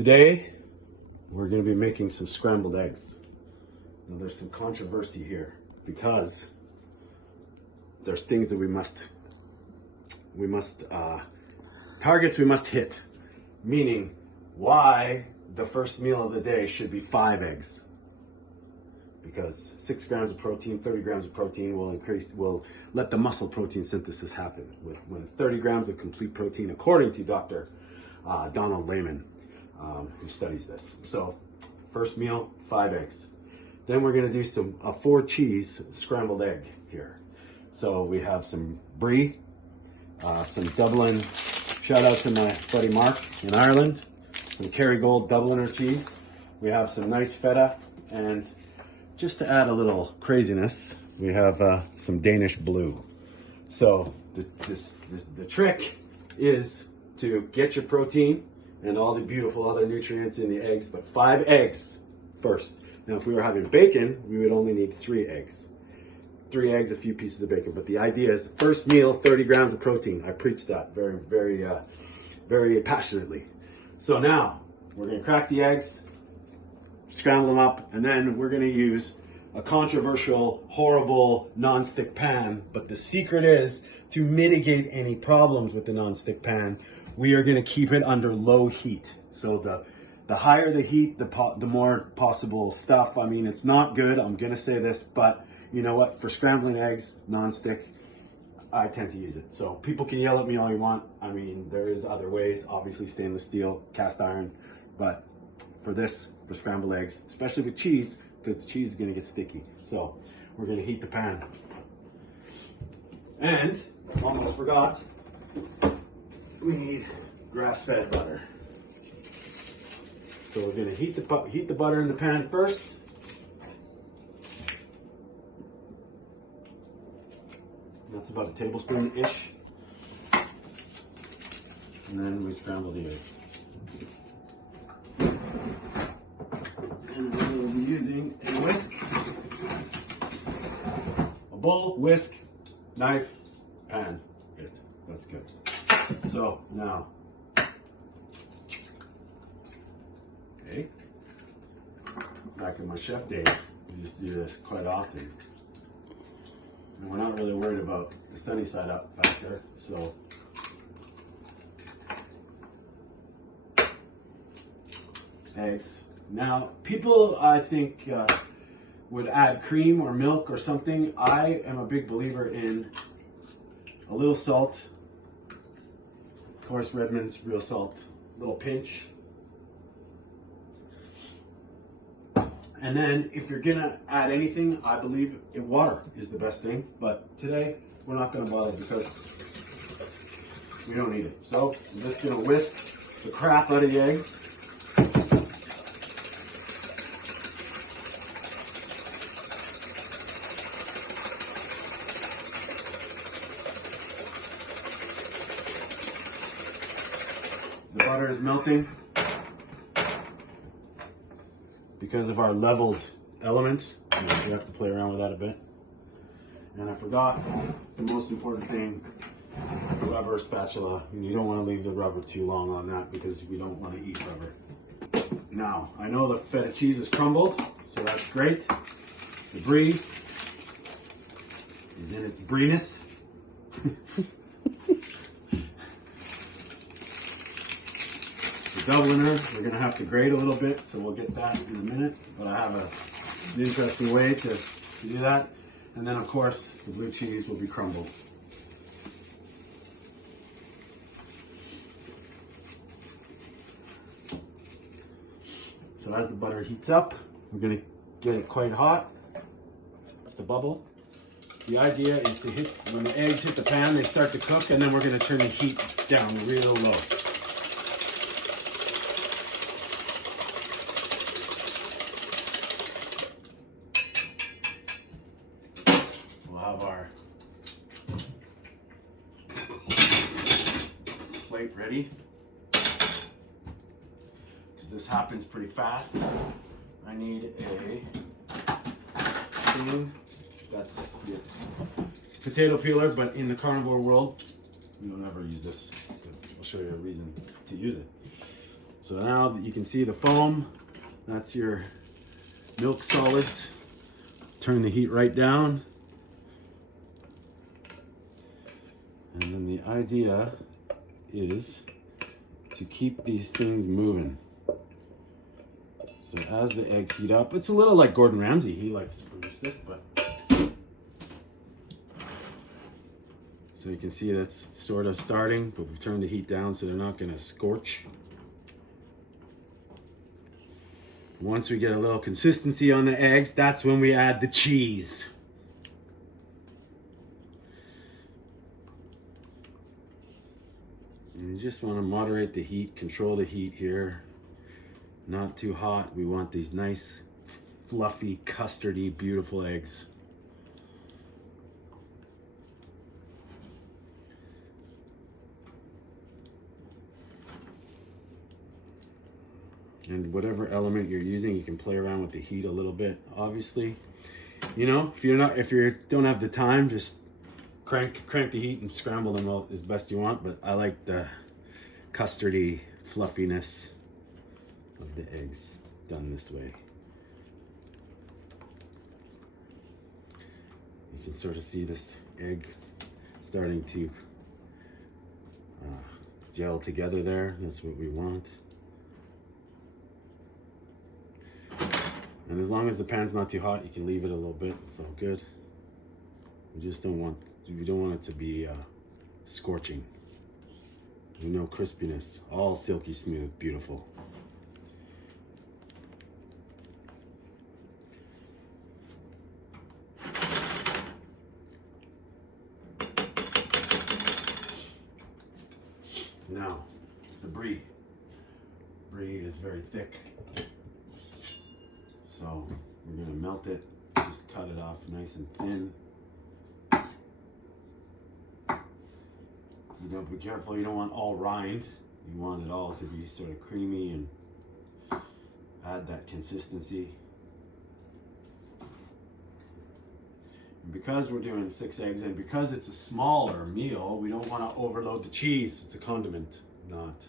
Today, we're going to be making some scrambled eggs. Now, there's some controversy here because there's things that we must targets we must hit. Meaning, why the first meal of the day should be 5 eggs. Because 6 grams of protein, 30 grams of protein will let the muscle protein synthesis happen. When it's 30 grams of complete protein, according to Dr. Donald Lehman, who studies this. So, first meal, 5 eggs. Then we're going to do a 4 cheese scrambled egg here. So we have some brie, some Dublin. Shout out to my buddy Mark in Ireland. Some Kerrygold Dubliner cheese. We have some nice feta, and just to add a little craziness, we have some Danish blue. So the trick is to get your protein and all the beautiful other nutrients in the eggs, but 5 eggs first. Now, if we were having bacon, we would only need 3 eggs. 3 eggs, a few pieces of bacon. But the idea is, first meal, 30 grams of protein. I preach that very passionately. So now, we're going to crack the eggs, scramble them up, and then we're going to use a controversial, horrible non-stick pan. But the secret is to mitigate any problems with the non-stick pan, we are going to keep it under low heat. So the higher the heat, the more possible stuff. I mean, it's not good, I'm going to say this, but you know what? For scrambling eggs, non-stick, I tend to use it. So people can yell at me all you want. I mean, there is other ways, obviously stainless steel, cast iron, but for scrambled eggs, especially with cheese, because the cheese is going to get sticky. So we're going to heat the pan. And, almost forgot, we need grass-fed butter. So we're going to heat the butter in the pan first. That's about a tablespoon-ish. And then we scramble the eggs. And we'll be using a whisk, a bowl, whisk, knife, pan. Good. That's good. So now, okay, back in my chef days, we used to do this quite often. And we're not really worried about the sunny side up factor, so eggs. Now, people, I think, would add cream or milk or something. I am a big believer in a little salt. Of course, Redmond's real salt. A little pinch. And then, if you're gonna add anything, I believe water is the best thing. But today, we're not gonna bother because we don't need it. So, I'm just gonna whisk the crap out of the eggs. The butter is melting because of our leveled element. We have to play around with that a bit. And I forgot the most important thing, the rubber spatula. And you don't want to leave the rubber too long on that because we don't want to eat rubber. Now, I know the feta cheese is crumbled, so that's great. The brie is in its brie-ness. The Dubliner, we're going to have to grate a little bit, so we'll get that in a minute. But I have an interesting way to do that. And then, of course, the blue cheese will be crumbled. So as the butter heats up, we're going to get it quite hot. That's the bubble. The idea is to hit, when the eggs hit the pan, they start to cook, and then we're going to turn the heat down real low. Have our plate ready, because this happens pretty fast. I need a thing that's potato peeler, but in the carnivore world we don't ever use this. I'll show you a reason to use it. So now that you can see the foam, that's your milk solids. Turn the heat right down. And then the idea is to keep these things moving. So as the eggs heat up, it's a little like Gordon Ramsay. He likes to produce this, but so you can see that's sort of starting, but we've turned the heat down so they're not going to scorch. Once we get a little consistency on the eggs, that's when we add the cheese. And you just want to moderate the heat, control the heat here. Not too hot. We want these nice, fluffy, custardy, beautiful eggs. And whatever element you're using, you can play around with the heat a little bit. Obviously, you know, if you don't have the time, just crank the heat and scramble them out as best you want. But I like the custardy fluffiness of the eggs done this way. You can sort of see this egg starting to gel together there. That's what we want. And as long as the pan's not too hot, you can leave it a little bit. It's all good. We don't want it to be scorching. No crispiness. All silky smooth, beautiful. Now, the brie. Brie is very thick. So we're gonna melt it, just cut it off nice and thin. You know, be careful, you don't want all rind. You want it all to be sort of creamy and add that consistency. And because we're doing 6 eggs and because it's a smaller meal, we don't want to overload the cheese. It's a condiment, not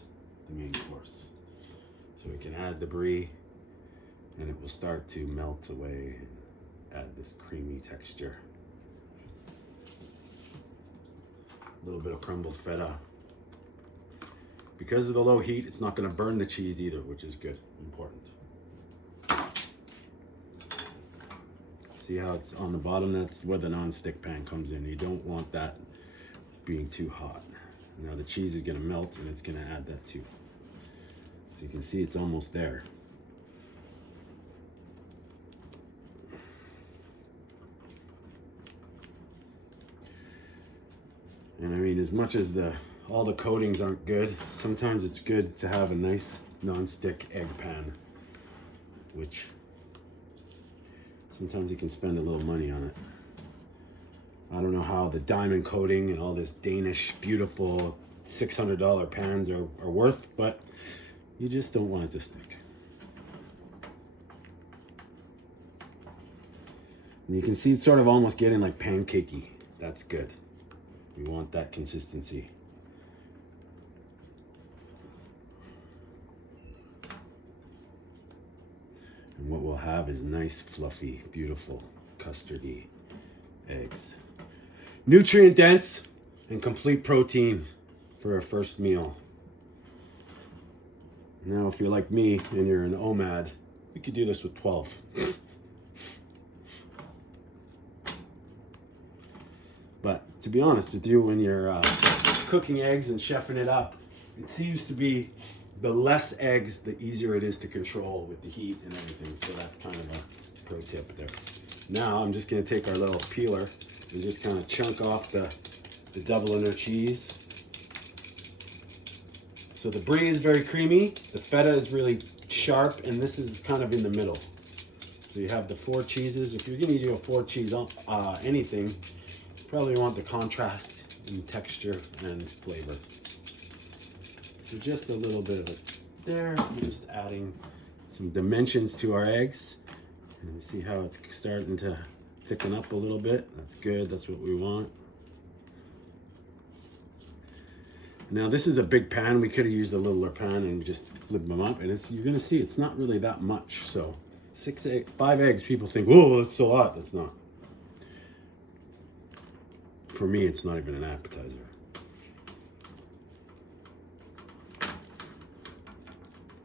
the main course. So we can add the brie and it will start to melt away and add this creamy texture. A little bit of crumbled feta. Because of the low heat, it's not going to burn the cheese either, which is good, important. See how it's on the bottom? That's where the non-stick pan comes in. You don't want that being too hot. Now the cheese is going to melt and it's going to add that too. So you can see it's almost there. And I mean, as much as all the coatings aren't good, sometimes it's good to have a nice non-stick egg pan, which sometimes you can spend a little money on it. I don't know how the diamond coating and all this Danish beautiful $600 pans are worth, but you just don't want it to stick. And you can see it's sort of almost getting like pancakey. That's good. We want that consistency. And what we'll have is nice, fluffy, beautiful, custardy eggs. Nutrient dense and complete protein for our first meal. Now, if you're like me and you're an OMAD, we could do this with 12. But to be honest with you, when you're cooking eggs and chefing it up, it seems to be the less eggs, the easier it is to control with the heat and everything. So that's kind of a pro tip there. Now I'm just going to take our little peeler and just kind of chunk off the double inner cheese. So the brie is very creamy, the feta is really sharp, and this is kind of in the middle. So you have the 4 cheeses. If you're going to do a 4 cheese anything, probably want the contrast in texture and flavor. So just a little bit of it there. Just adding some dimensions to our eggs. And you see how it's starting to thicken up a little bit. That's good. That's what we want. Now this is a big pan. We could have used a littler pan and just flip them up, and you're gonna see it's not really that much. So 5 eggs, people think, whoa, that's a lot. That's not. For me, it's not even an appetizer.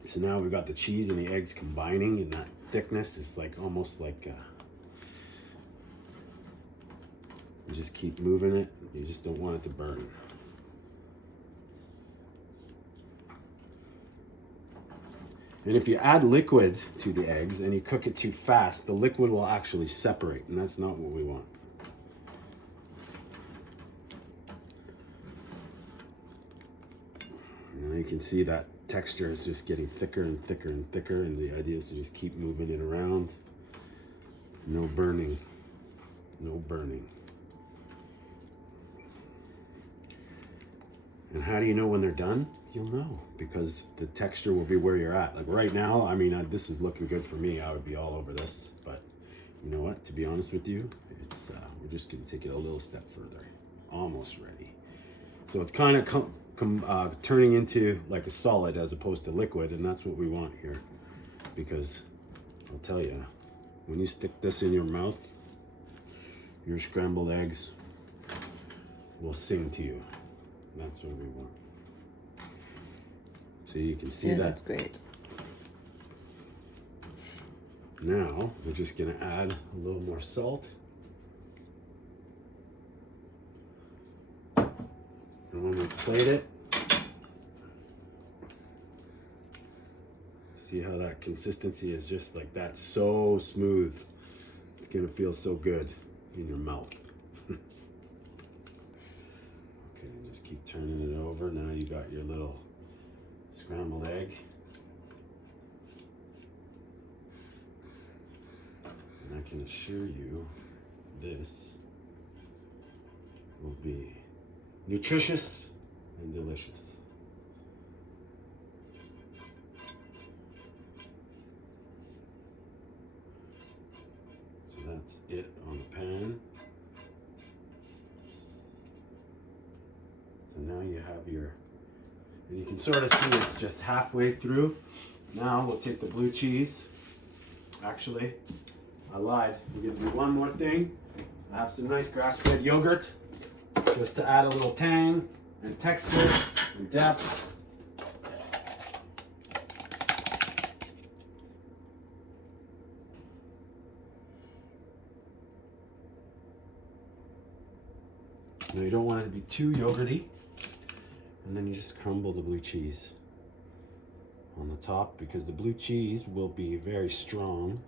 So now we've got the cheese and the eggs combining, and that thickness is like almost like you just keep moving it. You just don't want it to burn. And if you add liquid to the eggs and you cook it too fast, the liquid will actually separate, and that's not what we want. And you can see that texture is just getting thicker and thicker and thicker, and the idea is to just keep moving it around. No burning. No burning. And how do you know when they're done? You'll know, because the texture will be where you're at. Like right now, I mean, this is looking good for me. I would be all over this, but you know what? To be honest with you, it's we're just gonna take it a little step further. Almost ready. So it's kind of turning into like a solid as opposed to liquid, and that's what we want here. Because I'll tell you, when you stick this in your mouth, your scrambled eggs will sing to you. That's what we want. So you can see that. That's great. Now we're just gonna add a little more salt. And when we plate it, see how that consistency is just like that, so smooth. It's gonna feel so good in your mouth. Okay, just keep turning it over. Now you got your little scrambled egg. And I can assure you this will be nutritious and delicious. So that's it on the pan. So now you have your, and you can sort of see it's just halfway through. Now we'll take the blue cheese. Actually, I lied. We're gonna do one more thing. I have some nice grass-fed yogurt, just to add a little tang and texture and depth. Now you don't want it to be too yogurty. And then you just crumble the blue cheese on the top, because the blue cheese will be very strong.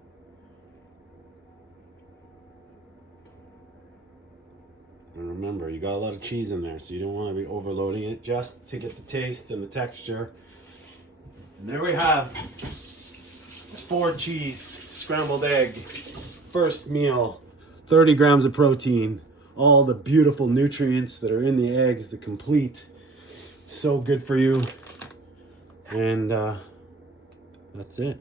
And remember, you got a lot of cheese in there, so you don't want to be overloading it, just to get the taste and the texture. And there we have 4 cheese, scrambled egg, first meal, 30 grams of protein, all the beautiful nutrients that are in the eggs, the complete. It's so good for you. And that's it.